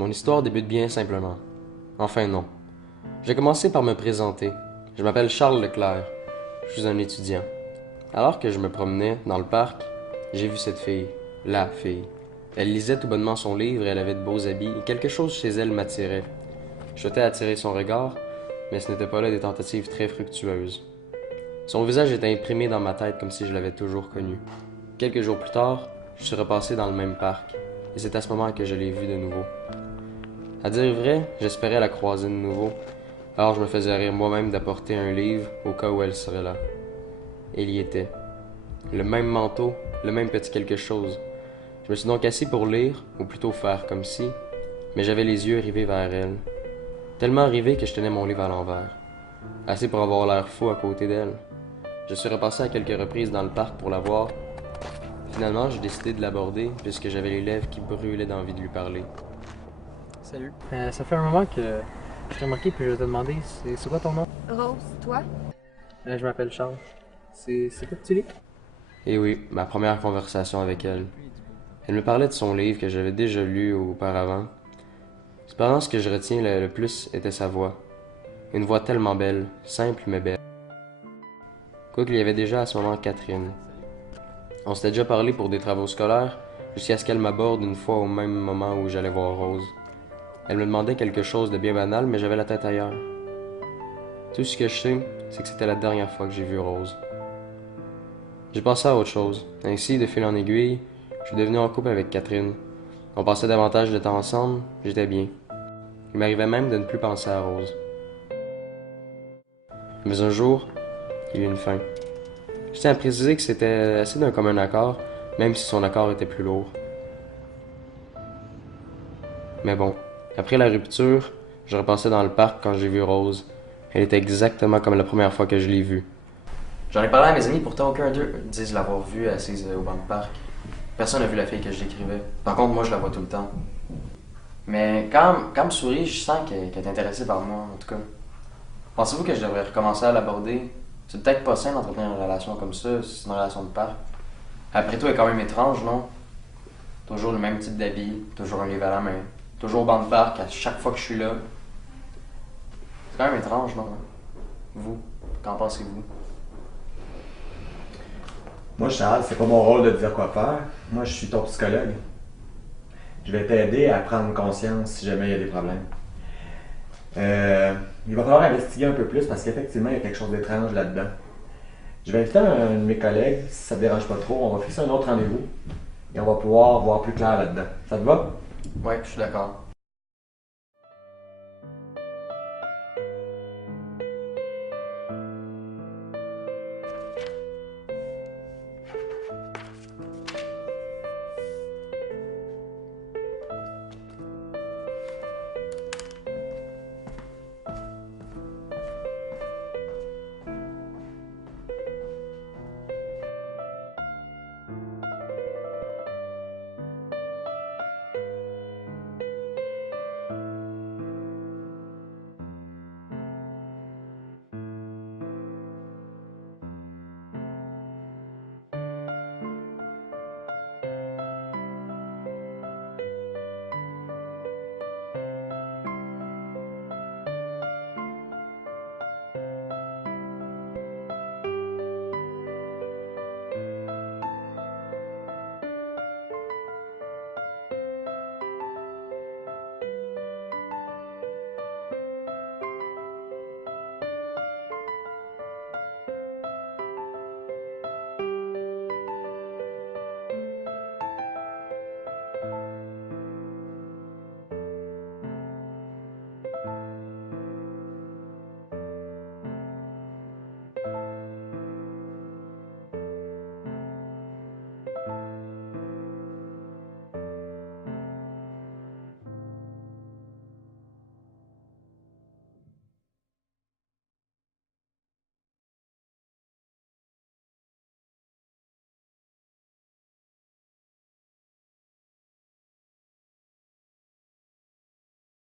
Mon histoire débute bien simplement. Enfin non. J'ai commencé par me présenter. Je m'appelle Charles Leclerc. Je suis un étudiant. Alors que je me promenais dans le parc, j'ai vu cette fille. La fille. Elle lisait tout bonnement son livre et elle avait de beaux habits et quelque chose chez elle m'attirait. Je souhaitais attirer son regard, mais ce n'était pas là des tentatives très fructueuses. Son visage était imprimé dans ma tête comme si je l'avais toujours connue. Quelques jours plus tard, je suis repassé dans le même parc, et c'est à ce moment que je l'ai vue de nouveau. À dire vrai, j'espérais la croiser de nouveau, alors je me faisais rire moi-même d'apporter un livre au cas où elle serait là. Elle y était. Le même manteau, le même petit quelque chose. Je me suis donc assis pour lire, ou plutôt faire comme si, mais j'avais les yeux rivés vers elle. Tellement rivés que je tenais mon livre à l'envers. Assez pour avoir l'air fou à côté d'elle. Je suis repassé à quelques reprises dans le parc pour la voir. Finalement, j'ai décidé de l'aborder puisque j'avais les lèvres qui brûlaient d'envie de lui parler. Salut. Ça fait un moment que je t'ai remarqué puis je vais te demander, c'est quoi ton nom? Rose, toi? Je m'appelle Charles. C'est quoi que tu lis? Et oui, ma première conversation avec elle. Elle me parlait de son livre que j'avais déjà lu auparavant. Cependant, ce que je retiens le plus était sa voix. Une voix tellement belle, simple mais belle. Quoiqu'il y avait déjà à ce moment Catherine. On s'était déjà parlé pour des travaux scolaires, jusqu'à ce qu'elle m'aborde une fois au même moment où j'allais voir Rose. Elle me demandait quelque chose de bien banal, mais j'avais la tête ailleurs. Tout ce que je sais, c'est que c'était la dernière fois que j'ai vu Rose. J'ai passé à autre chose. Ainsi, de fil en aiguille, je suis devenu en couple avec Catherine. On passait davantage de temps ensemble, j'étais bien. Il m'arrivait même de ne plus penser à Rose. Mais un jour, il y eut une fin. Je tiens à préciser que c'était assez d'un commun accord, même si son accord était plus lourd. Mais bon, après la rupture, je repassais dans le parc quand j'ai vu Rose. Elle était exactement comme la première fois que je l'ai vue. J'en ai parlé à mes amis, pourtant aucun d'eux disent l'avoir vue assise au banc de parc. Personne n'a vu la fille que je décrivais. Par contre, moi, je la vois tout le temps. Mais quand elle me sourit, je sens qu'elle est intéressée par moi, en tout cas. Pensez-vous que je devrais recommencer à l'aborder? C'est peut-être pas sain d'entretenir une relation comme ça, c'est une relation de parc. Après tout, elle est quand même étrange, non? Toujours le même type d'habit, toujours un livre à la main, toujours au banc de parc à chaque fois que je suis là. C'est quand même étrange, non? Vous, qu'en pensez-vous? Moi, Charles, c'est pas mon rôle de te dire quoi faire. Moi, je suis ton psychologue. Je vais t'aider à prendre conscience si jamais il y a des problèmes. Il va falloir investiguer un peu plus parce qu'effectivement, il y a quelque chose d'étrange là-dedans. Je vais inviter un de mes collègues, si ça te dérange pas trop. On va fixer un autre rendez-vous et on va pouvoir voir plus clair là-dedans. Ça te va? Ouais, je suis d'accord.